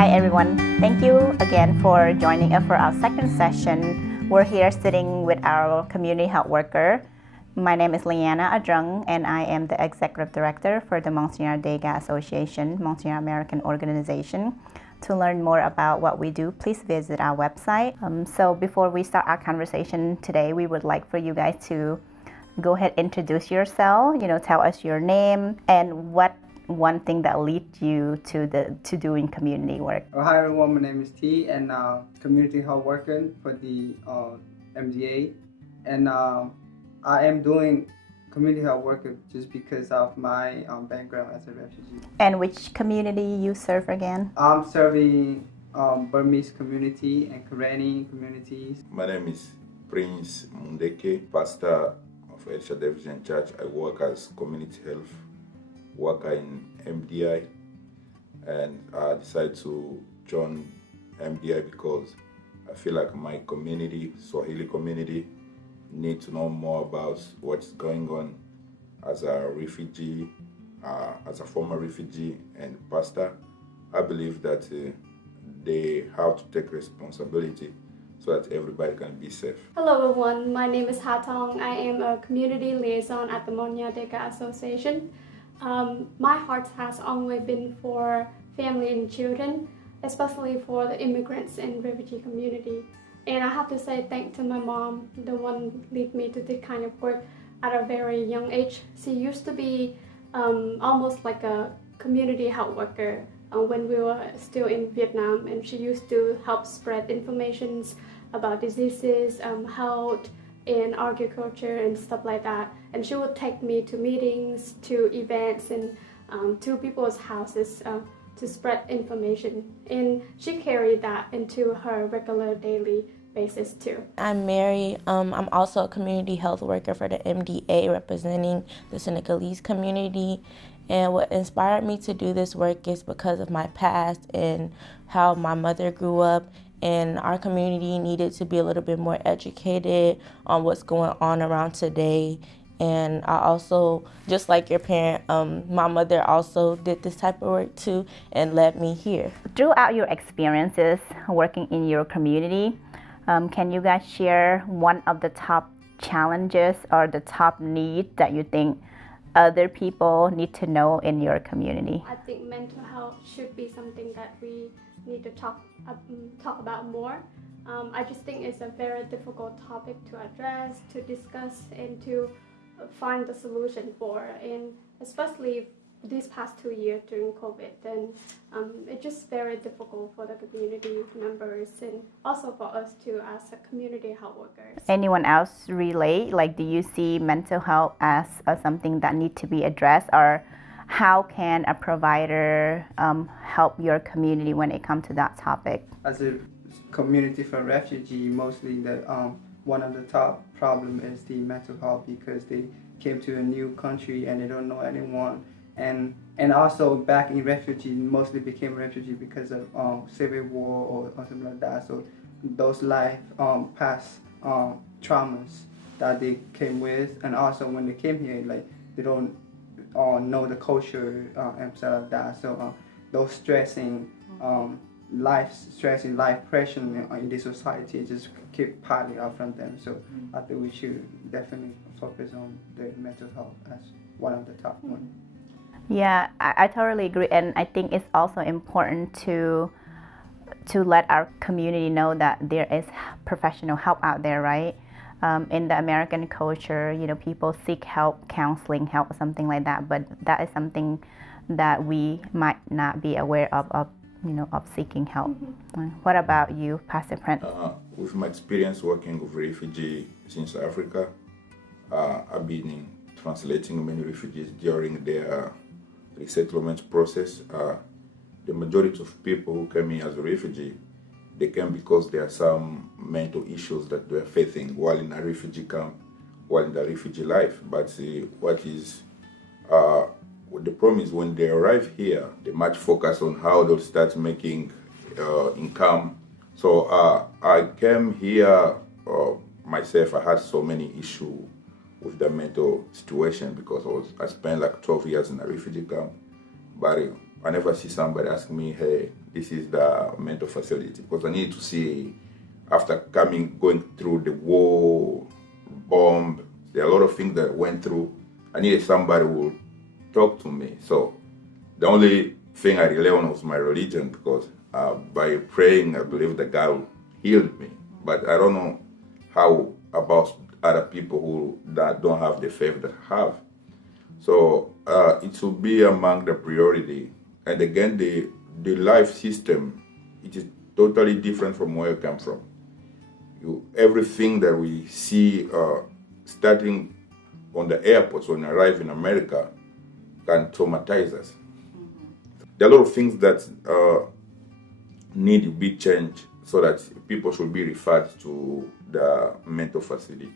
Hi everyone, thank you again for joining us for our second session. We're here sitting with our community health worker. My name is Liana Adrung and I am the Executive Director for the Monsignor Dega Association, Monsignor American organization. To learn more about what we do, please visit our website. So before we start our conversation today, we would like for you guys to go ahead and introduce yourself, tell us your name and what one thing that leads you to doing community work. Hi everyone, my name is T and community health worker for the MDA, and I am doing community health worker just because of my background as a refugee. And which community you serve again? I'm serving Burmese community and Kareni communities. My name is Prince Mundeke, pastor of El Shaddai Vision Church. I work as community health worker in MDI, and I decided to join MDI because I feel like my community, Swahili community, need to know more about what's going on as a refugee, as a former refugee and pastor. I believe that they have to take responsibility so that everybody can be safe. Hello everyone, my name is Hatong. I am a community liaison at the Monsignor Dega Association. My heart has always been for family and children, especially for the immigrants and refugee community. And I have to say thanks to my mom, the one lead me to this kind of work at a very young age. She used to be almost like a community health worker when we were still in Vietnam, and she used to help spread information about diseases, health, in agriculture and stuff like that. And she would take me to meetings, to events, and to people's houses to spread information. And she carried that into her regular daily basis too. I'm Mary. I'm also a community health worker for the MDA representing the Senegalese community. And what inspired me to do this work is because of my past and how my mother grew up. And our community needed to be a little bit more educated on what's going on around today. And I also, just like your parent, my mother also did this type of work too and led me here. Throughout your experiences working in your community, can you guys share one of the top challenges or the top needs that you think other people need to know in your community? I think mental health should be something that we need to talk about more. I just think it's a very difficult topic to address, to discuss, and to find the solution for. And especially these past 2 years during COVID, then it's just very difficult for the community members and also for us too as a community health workers. Anyone else relate? Like, do you see mental health as something that need to be addressed, or how can a provider help your community when it comes to that topic? As a community for refugee, mostly one of the top problem is the mental health, because they came to a new country and they don't know anyone. And also back in refugee, mostly became refugee because of civil war or something like that. So those past traumas that they came with, and also when they came here, like they don't know the culture and stuff like that. So those life pressure in the society just keep piling up from them. So I think we should definitely focus on the mental health as one of the top ones. Yeah, I totally agree, and I think it's also important to let our community know that there is professional help out there, right? In the American culture, people seek help, counseling help, something like that, but that is something that we might not be aware of seeking help. Mm-hmm. What about you, Pastor Prince? With my experience working with refugees since Africa, I've been translating many refugees during their resettlement process. The majority of people who came in as a refugee, they came because there are some mental issues that they're facing while in a refugee camp, while in the refugee life. But the problem is when they arrive here, they much focus on how they'll start making income. So I came here myself. I had so many issues with the mental situation because I spent like 12 years in a refugee camp. But I never see somebody ask me, hey, this is the mental facility, because I need to see, after going through the war, bomb, there are a lot of things that I went through. I needed somebody who would talk to me. So the only thing I rely on was my religion, because by praying, I believe that God healed me. But I don't know how about other people who that don't have the faith that I have. So it should be among the priority. And again, the life system, it is totally different from where you come from. Everything that we see starting on the airports when we arrive in America can traumatize us. There are a lot of things that need to be changed so that people should be referred to the mental facility.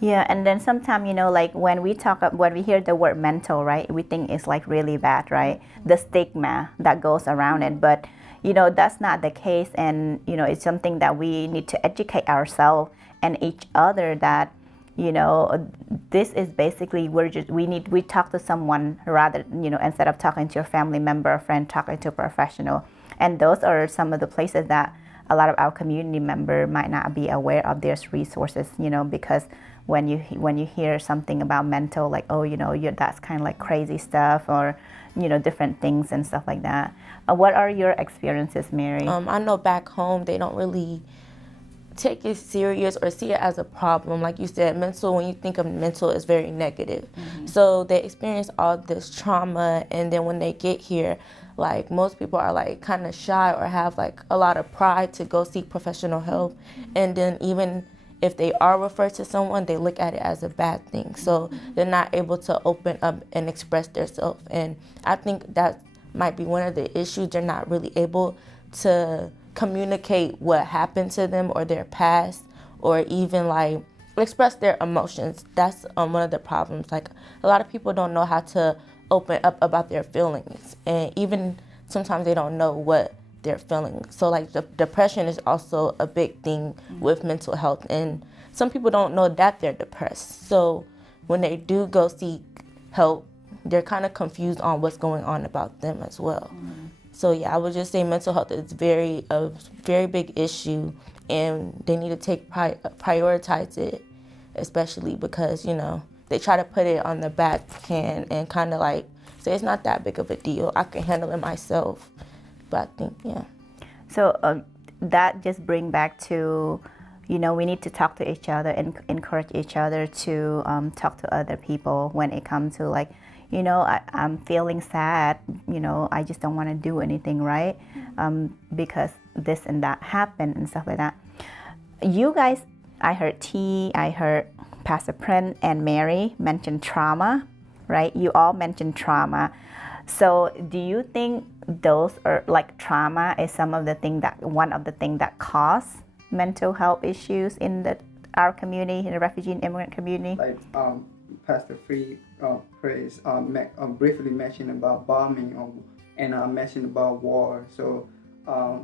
Yeah, and then sometimes, like when we hear the word mental, right, we think it's like really bad, right? The stigma that goes around it. But, that's not the case. And, it's something that we need to educate ourselves and each other that, this is basically, we talk to someone rather, instead of talking to a family member or friend, talking to a professional. And those are some of the places that a lot of our community member might not be aware of these resources, because when you hear something about mental, like, oh, that's kind of like crazy stuff, or, different things and stuff like that. What are your experiences, Mary? I know back home they don't really take it serious or see it as a problem. Like you said, when you think of mental, it's very negative. Mm-hmm. So they experience all this trauma, and then when they get here, like most people are like kind of shy or have like a lot of pride to go seek professional help. And then even if they are referred to someone, they look at it as a bad thing. So they're not able to open up and express themselves. And I think that might be one of the issues. They're not really able to communicate what happened to them or their past, or even like express their emotions. That's one of the problems. Like a lot of people don't know how to open up about their feelings, and even sometimes they don't know what they're feeling. So like the depression is also a big thing with mental health, and some people don't know that they're depressed. So when they do go seek help, they're kind of confused on what's going on about them as well. So yeah, I would just say mental health is a very big issue, and they need to prioritize it, especially because they try to put it on the backhand and kind of like say it's not that big of a deal. I can handle it myself. But I think, yeah. So that just brings back to, we need to talk to each other and encourage each other to talk to other people when it comes to like, I'm feeling sad, I just don't want to do anything, right? Because this and that happened and stuff like that. You guys, I heard I heard Pastor Prince and Mary mention trauma, right? You all mentioned trauma. So do you think those are like trauma is one of the things that cause mental health issues in our community, in the refugee and immigrant community? Like Pastor Praise briefly mentioned about bombing and mentioned about war. So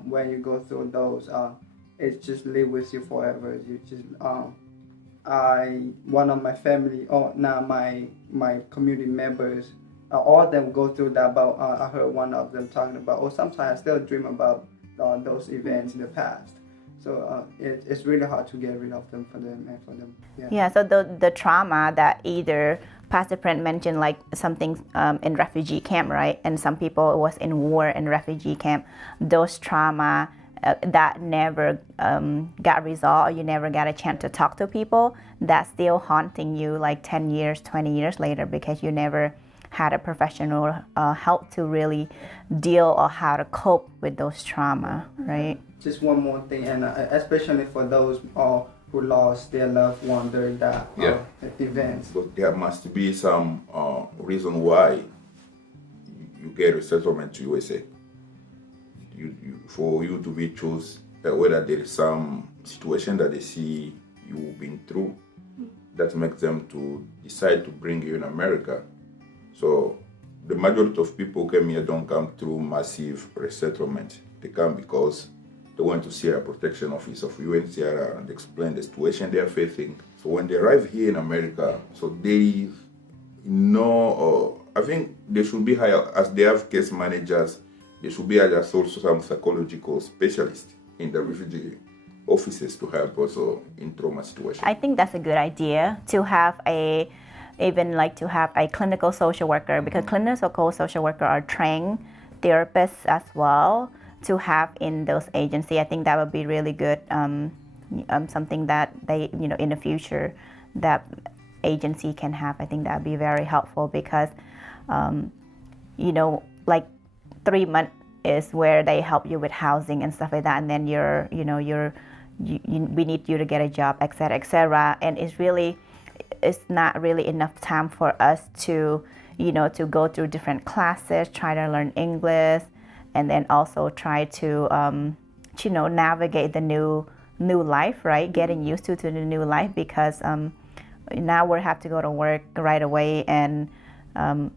when you go through those, it just live with you forever. You just one of my family, now my community members, all of them go through that. About I heard one of them talking about, sometimes I still dream about those events in the past. So it's really hard to get rid of them for them. Yeah. So the trauma that either Pastor Prince mentioned, like something in refugee camp, right? And some people was in war in refugee camp. Those trauma that never got resolved, or you never got a chance to talk to people, that's still haunting you like 10 years, 20 years later, because you never had a professional help to really deal or how to cope with those trauma, right? Just one more thing, and especially for those who lost their loved one during that event. But there must be some reason why you get resettlement to USA. For you to be chosen, whether there is some situation that they see you've been through that makes them to decide to bring you in America. So the majority of people who came here don't come through massive resettlement. They come because they want to see a protection office of UNHCR and explain the situation they are facing. So when they arrive here in America, so they know, I think they should be hired, as they have case managers, there should be also some psychological specialists in the refugee offices to help also in trauma situations. I think that's a good idea to have a clinical social worker, because clinical social worker are trained therapists as well to have in those agencies. I think that would be really good, something that they, in the future that agency can have. I think that would be very helpful because, like 3 months is where they help you with housing and stuff like that, and then we need you to get a job, etc., etc. And it's not really enough time for us to, to go through different classes, try to learn English, and then also try to, navigate the new life, right? Getting used to the new life, because now we have to go to work right away, and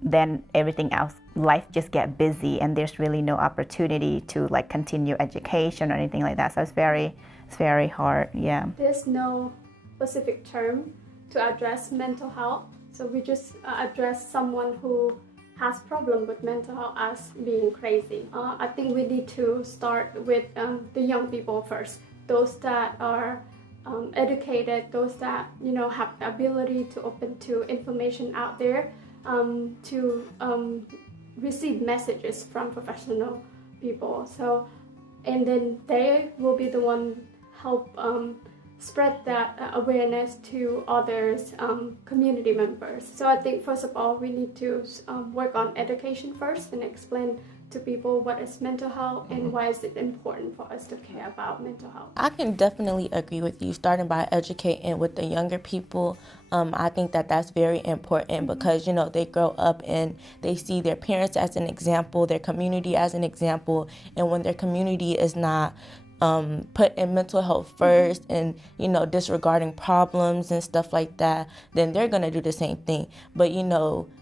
then everything else, life just get busy, and there's really no opportunity to like continue education or anything like that. So it's very hard. Yeah. There's no specific term to address mental health, so we just address someone who has problem with mental health as being crazy. I think we need to start with the young people first, those that are educated, those that have the ability to open to information out there, to receive messages from professional people. So, and then they will be the one help spread that awareness to others, community members. So I think first of all we need to work on education first and explain to people what is mental health and why is it important for us to care about mental health. I can definitely agree with you, starting by educating with the younger people. I think that that's very important because, they grow up and they see their parents as an example, their community as an example, and when their community is not put in mental health first and, disregarding problems and stuff like that, then they're going to do the same thing. But,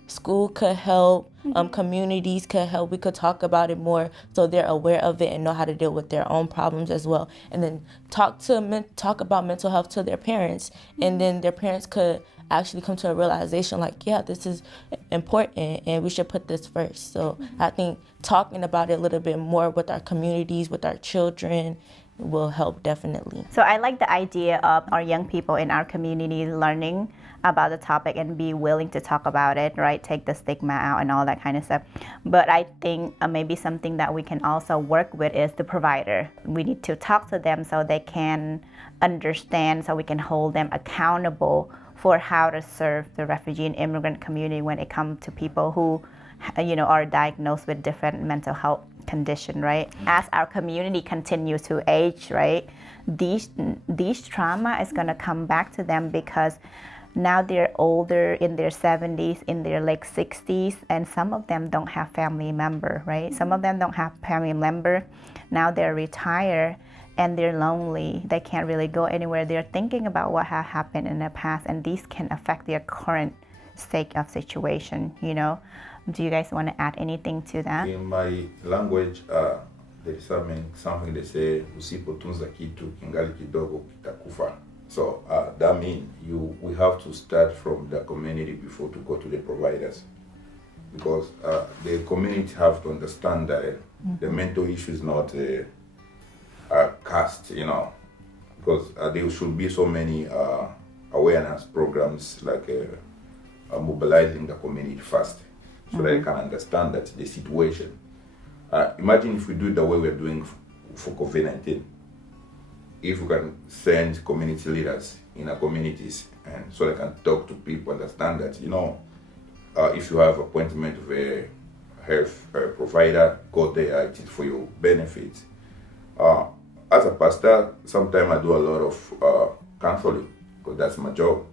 school could help, communities could help. We could talk about it more so they're aware of it and know how to deal with their own problems as well. And then talk about mental health to their parents, and then their parents could actually come to a realization like, yeah, this is important and we should put this first. So I think talking about it a little bit more with our communities, with our children, will help definitely. So I like the idea of our young people in our community learning about the topic and be willing to talk about it, right? Take the stigma out and all that kind of stuff. But I think maybe something that we can also work with is the provider. We need to talk to them so they can understand, so we can hold them accountable for how to serve the refugee and immigrant community when it comes to people who, are diagnosed with different mental health condition, right? As our community continues to age, right, these trauma is going to come back to them because now they're older, in their 70s, in their late 60s, and some of them don't have family member, right? Some of them don't have family member. Now they're retired and they're lonely. They can't really go anywhere. They're thinking about what has happened in the past, and these can affect their current state of situation, Do you guys want to add anything to that? In my language, there is something they say, usipotunza kitu kingali kidogo kitakufa. So that means we have to start from the community before to go to the providers, because the community have to understand that the mental issue is not a cast, because there should be so many awareness programs like mobilizing the community first, so they can understand that the situation. Imagine if we do it the way we're doing for COVID-19. If we can send community leaders in our communities, and so they can talk to people, understand that, if you have appointment with a health provider, go there, it is for your benefit. As a pastor, sometimes I do a lot of counseling, because that's my job.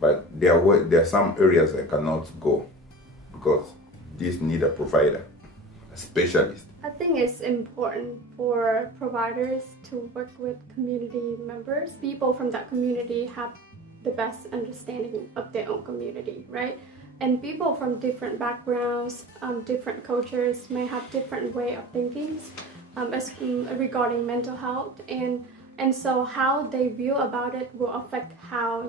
But there are some areas I cannot go, because this need a provider, a specialist. I think it's important for providers to work with community members. People from that community have the best understanding of their own community, right? And people from different backgrounds, different cultures may have different way of thinking regarding mental health, and so how they view about it will affect how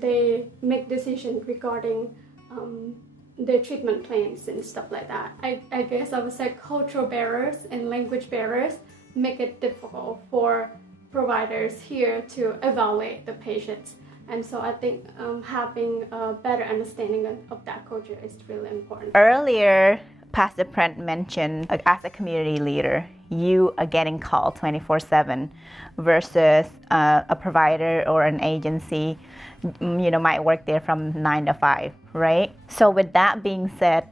they make decisions regarding their treatment plans and stuff like that. I guess I would say cultural barriers and language barriers make it difficult for providers here to evaluate the patients. And so I think having a better understanding of that culture is really important. Earlier, Pastor Brent mentioned, as a community leader, you are getting called 24/7 versus a provider or an agency, might work there from 9 to 5, right? So with that being said,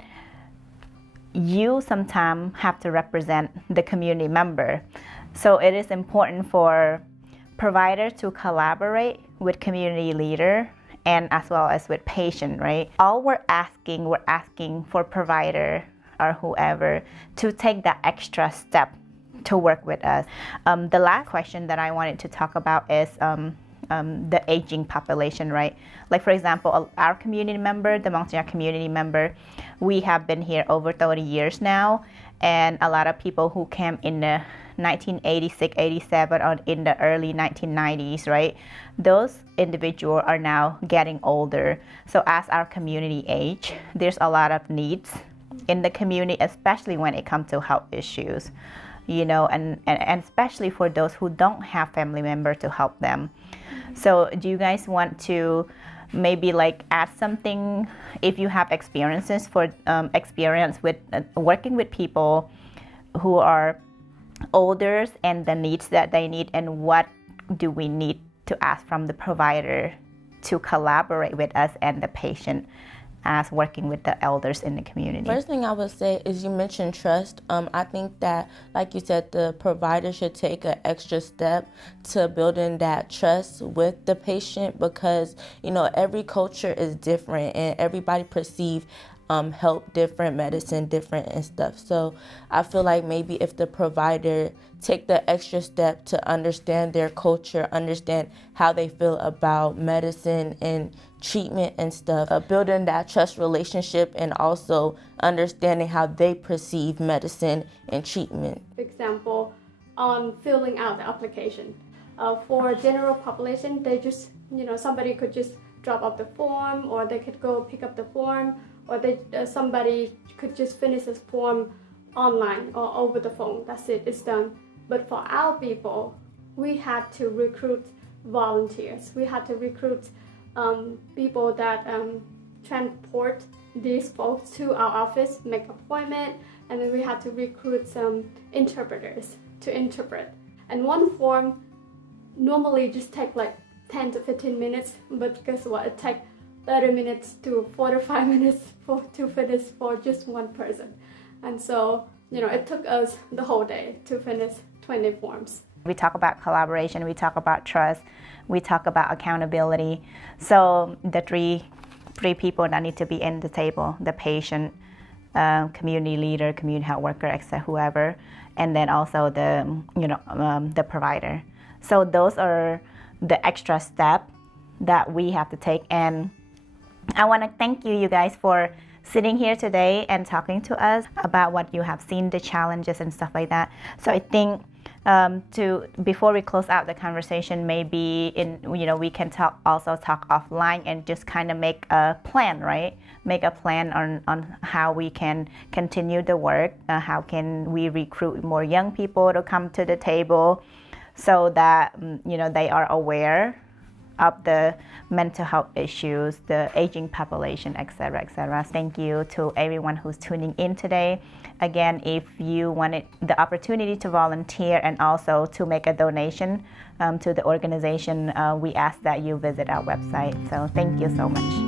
you sometimes have to represent the community member. So it is important for provider to collaborate with community leader and as well as with patient, right? All we're asking for provider or whoever to take that extra step to work with us. The last question that I wanted to talk about is the aging population, right? Like for example, our community member, the Monsignor community member, we have been here over 30 years now, and a lot of people who came in the 1986, 87, or in the early 1990s, right? Those individuals are now getting older. So as our community age, there's a lot of needs in the community, especially when it comes to health issues, and especially for those who don't have family members to help them. So do you guys want to maybe add something if you have experience with working with people who are older and the needs that they need, and what do we need to ask from the provider to collaborate with us and the patient as working with the elders in the community? First thing I would say is you mentioned trust. I think that, like you said, the provider should take an extra step to building that trust with the patient, because every culture is different and everybody perceives help different, medicine different and stuff. So I feel like maybe if the provider take the extra step to understand their culture, understand how they feel about medicine and treatment and stuff, building that trust relationship and also understanding how they perceive medicine and treatment. For example, on filling out the application. For general population, they just, somebody could just drop off the form, or they could go pick up the form, or somebody could just finish this form online or over the phone. That's it, it's done. But for our people, we had to recruit volunteers. We had to recruit people that transport these folks to our office, make appointment, and then we had to recruit some interpreters to interpret. And one form normally just take 10 to 15 minutes, but guess what? It takes 30 minutes to 45 minutes to finish for just one person. And so, it took us the whole day to finish 20 forms. We talk about collaboration, we talk about trust, we talk about accountability. So the three people that need to be in the table: the patient, community leader, community health worker, etc., whoever, and then also the provider. So those are the extra step that we have to take. And I want to thank you guys for sitting here today and talking to us about what you have seen, the challenges and stuff like that. So I think before we close out the conversation, maybe we can talk offline and just kind of make a plan, right? Make a plan on how we can continue the work, how can we recruit more young people to come to the table, so that they are aware of the mental health issues, the aging population, etc., etc. Thank you to everyone who's tuning in today. Again, if you wanted the opportunity to volunteer and also to make a donation to the organization, we ask that you visit our website. So thank you so much.